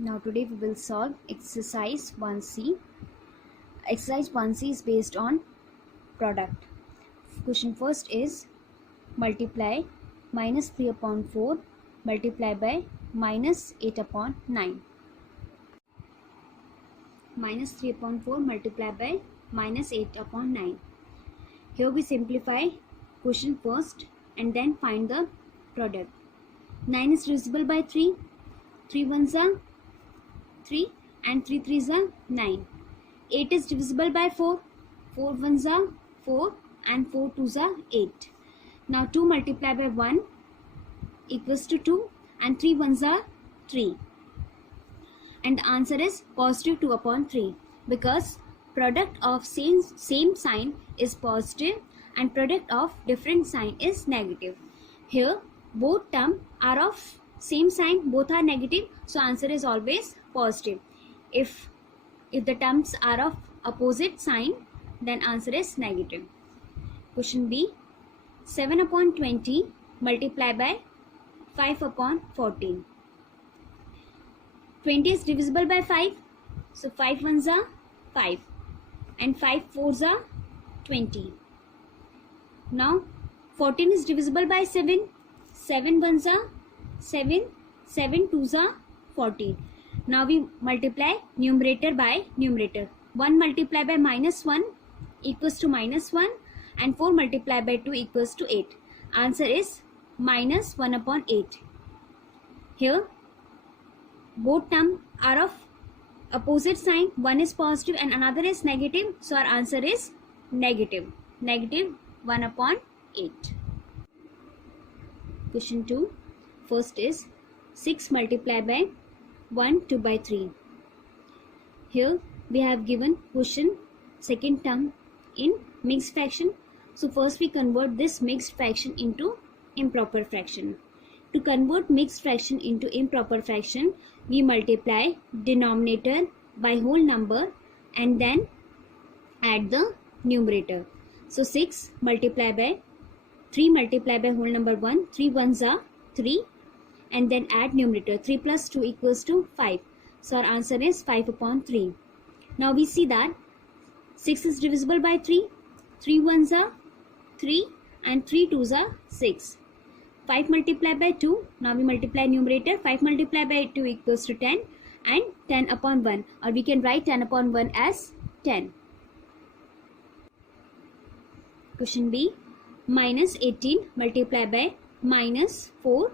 Now today we will solve exercise 1C. Exercise 1C is based on product. Question first is multiply minus 3 upon 4 multiply by minus 8 upon 9. Minus 3 upon 4 multiply by minus 8 upon 9. Here we simplify question first and then find the product. 9 is divisible by 3. 3 ones are 3 and 3 threes are 9. 8 is divisible by 4. 4 ones are 4 and 4 twos are 8. Now 2 multiplied by 1 equals to 2 and 3 ones are 3. And the answer is positive 2 upon 3 because product of same sign is positive and product of different sign is negative. Here both terms are of same sign, both are negative, so answer is always positive. If the terms are of opposite sign, then answer is negative. Question B, 7 upon 20 multiplied by 5 upon 14. 20 is divisible by 5, so 5 ones are 5 and 5 fours are 20. Now 14 is divisible by 7, 7 ones are 7, 7 twos are 14. Now we multiply numerator by numerator. 1 multiplied by minus 1 equals to minus 1 and 4 multiplied by 2 equals to 8. Answer is minus 1 upon 8. Here both terms are of opposite sign. One is positive and another is negative. So our answer is negative. Negative 1 upon 8. Question 2. First is 6 multiplied by 1 2 by 3. Here we have given question second term in mixed fraction. So first we convert this mixed fraction into improper fraction. To convert mixed fraction into improper fraction, we multiply denominator by whole number and then add the numerator. So 6 multiplied by 3 multiplied by whole number 1, 3 ones are 3 and then add numerator. 3 plus 2 equals to 5. So our answer is 5 upon 3. Now we see that 6 is divisible by 3. 3 ones are 3 and 3 twos are 6. 5 multiplied by 2. Now we multiply numerator. 5 multiplied by 2 equals to 10 and 10 upon 1. Or we can write 10 upon 1 as 10. Question B. Minus 18 multiplied by minus 4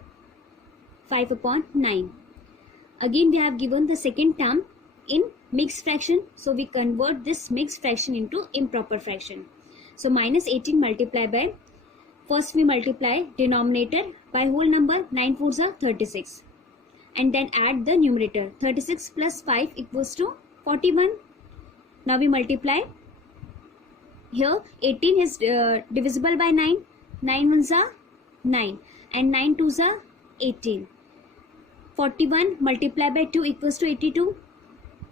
5 upon 9. Again we have given the second term in mixed fraction. So we convert this mixed fraction into improper fraction. So minus 18 multiplied by, first we multiply denominator by whole number. 9 fours are 36 and then add the numerator. 36 plus 5 equals to 41. Now we multiply. Here 18 is divisible by 9. 9 ones are 9 and 9 twos are 18. 41 multiplied by 2 equals to 82.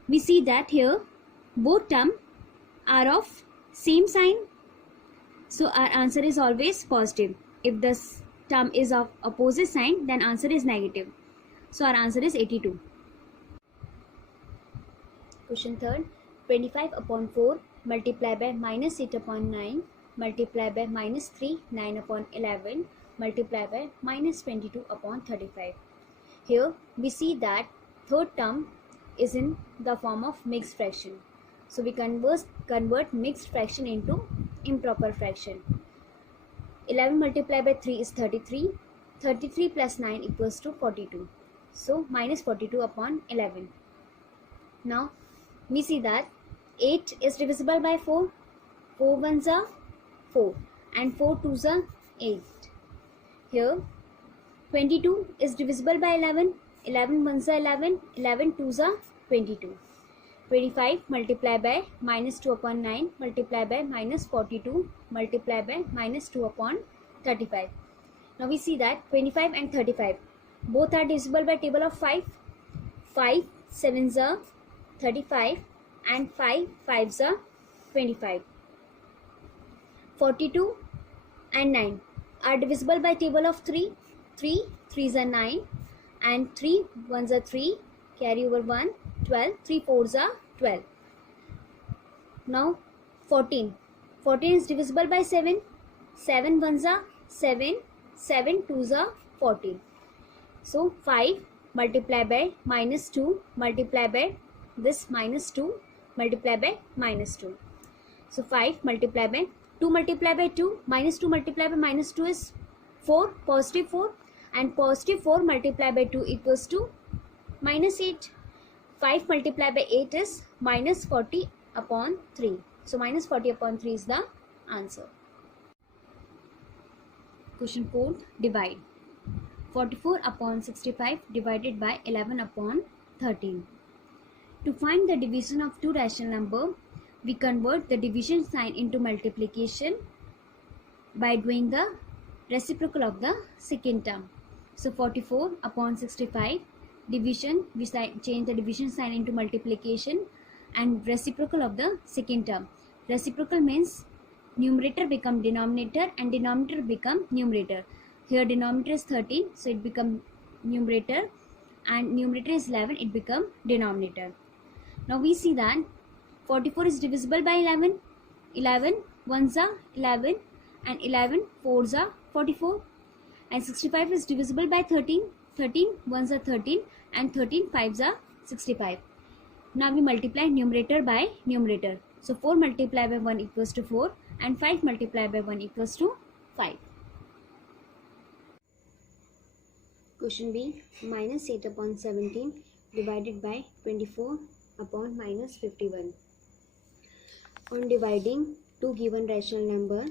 We see that here both terms are of same sign. So our answer is always positive. If this term is of opposite sign, then answer is negative. So our answer is 82. Question third. 25 upon 4 multiplied by minus 8 upon 9 multiplied by minus 3 9 upon 11 multiplied by minus 22 upon 35. Here we see that third term is in the form of mixed fraction. So we convert mixed fraction into improper fraction. 11 multiplied by 3 is 33. 33 plus 9 equals to 42. So minus 42 upon 11. Now we see that 8 is divisible by 4. 4 ones are 4 and 4 twos are 8. Here 22 is divisible by 11. 11 ones are 11. 11 twos are 22. 25 multiplied by minus 2 upon 9 multiplied by minus 42 multiplied by minus 2 upon 35. Now we see that 25 and 35 both are divisible by table of 5. 5 sevens are 35 and 5 fives are 25. 42 and 9 are divisible by table of 3. 3 threes are 9 and 3 ones are 3 carry over 1, 12, 3 4s are 12. Now 14. 14 is divisible by 7. 7 1s are 7. 7 2s are 14. So 5 multiplied by minus 2 multiplied by this minus 2 multiplied by minus 2. So 5 multiplied by 2 multiplied by 2 minus 2 multiplied by minus 2 is 4, positive 4, and positive 4 multiplied by 2 equals to minus 8. 5 multiplied by 8 is minus 40 upon 3. So minus 40 upon 3 is the answer. Question 4. Divide. 44 upon 65 divided by 11 upon 13. To find the division of two rational numbers, we convert the division sign into multiplication by doing the reciprocal of the second term. So 44 upon 65 division, we change the division sign into multiplication and reciprocal of the second term. Reciprocal means numerator become denominator and denominator become numerator. Here denominator is 13, so it become numerator, and numerator is 11, it become denominator. Now we see that 44 is divisible by 11. 11 1s are 11 and 11 4s are 44. And 65 is divisible by 13. 13 1s are 13 and 13 5s are 65. Now we multiply numerator by numerator. So 4 multiplied by 1 equals to 4 and 5 multiplied by 1 equals to 5. Question B. Minus 8 upon 17 divided by 24 upon minus 51. On dividing two given rational number,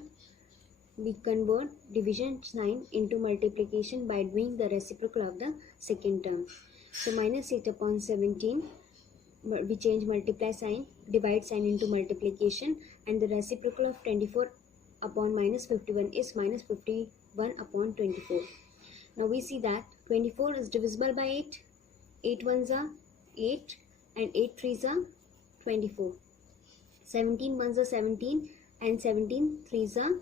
we convert division sign into multiplication by doing the reciprocal of the second term. So minus 8 upon 17, we change multiply sign, divide sign into multiplication, and the reciprocal of 24 upon minus 51 is minus 51 upon 24. Now we see that 24 is divisible by 8. 8 1s are 8 and 8 3s are 24. 17 1s are 17 and 17 3s are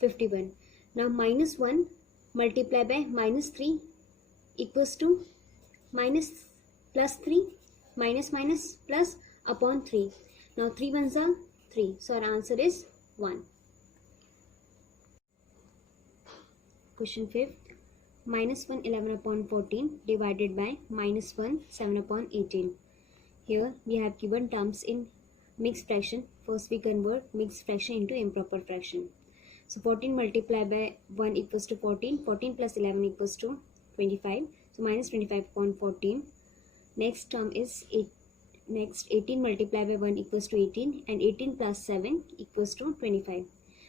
51. Now minus 1 multiplied by minus 3 equals to minus plus 3, minus minus plus upon 3. Now 3 1s are 3. So our answer is 1. Question 5th. Minus 1 11 upon 14 divided by minus 1 7 upon 18. Here we have given terms in mixed fraction. First we convert mixed fraction into improper fraction. So 14 multiplied by 1 equals to 14. 14 plus 11 equals to 25. So minus 25 upon 14. Next term is 8. Next 18 multiplied by 1 equals to 18 and 18 plus 7 equals to 25.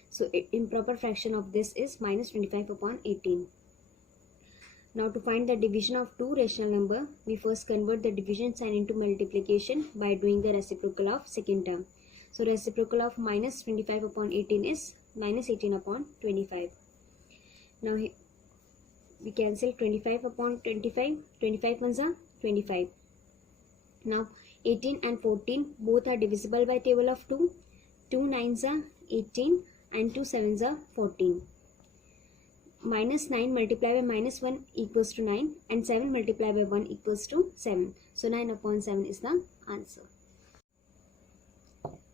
So improper fraction of this is minus 25 upon 18. Now to find the division of two rational number, we first convert the division sign into multiplication by doing the reciprocal of second term. So reciprocal of minus 25 upon 18 is minus 18 upon 25. Now we cancel 25 upon 25. 25 ones are 25. Now 18 and 14 both are divisible by table of 2. 2 9s are 18 and 2 7s are 14. Minus 9 multiplied by minus 1 equals to 9 and 7 multiplied by 1 equals to 7. So 9 upon 7 is the answer.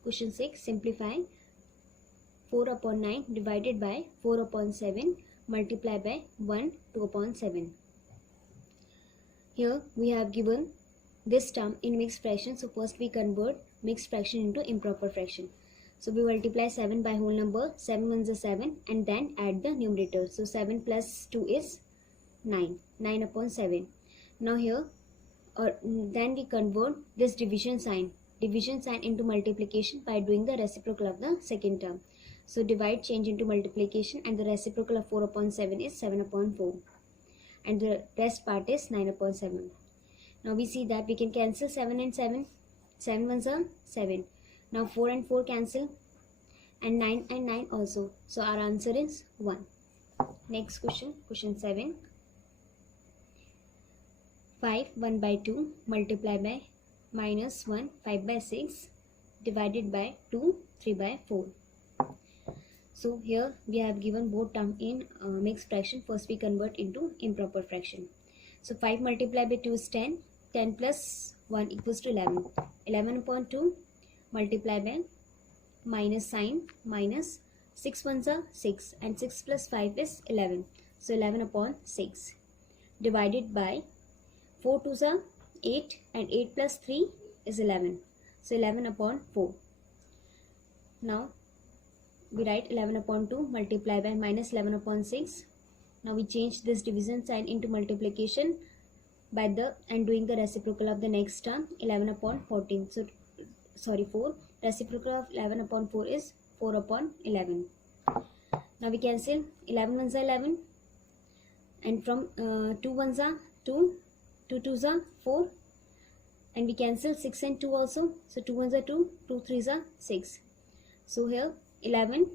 Question 6. Simplify. 4 upon 9 divided by 4 upon 7 multiplied by 1 2 upon 7. Here we have given this term in mixed fraction. So first we convert mixed fraction into improper fraction. So we multiply 7 by whole number, 7 ones are 7, and then add the numerator. So 7 plus 2 is 9, 9 upon 7. Now here, then we convert this division sign into multiplication by doing the reciprocal of the second term. So divide change into multiplication, and the reciprocal of 4 upon 7 is 7 upon 4. And the rest part is 9 upon 7. Now we see that we can cancel 7 and 7. 7 ones are 7. Now 4 and 4 cancel, and 9 and 9 also. So our answer is 1. Next question, question 7. 5 1 by 2 multiplied by minus 1 5 by 6 divided by 2 3 by 4. So here we have given both term in mixed fraction. First we convert into improper fraction. So 5 multiplied by 2 is 10. 10 plus 1 equals to 11. 11 upon 2 multiply by minus sign minus 6 ones are 6 and 6 plus 5 is 11. So 11 upon 6 divided by 4 twos are 8 and 8 plus 3 is 11. So 11 upon 4. Now we write 11 upon 2 multiply by minus 11 upon 6. Now we change this division sign into multiplication by the and doing the reciprocal of the next term 11 upon 14. So sorry 4. Reciprocal of 11 upon 4 is 4 upon 11. Now we cancel 11 ones are 11 and from 2 ones are 2, 2 twos are 4 and we cancel 6 and 2 also. So 2 ones are 2, 2 threes are 6. So here 11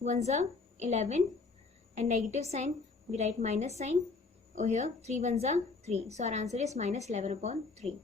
ones are 11 and negative sign we write minus sign. Over here 3 ones are 3. So our answer is minus 11 upon 3.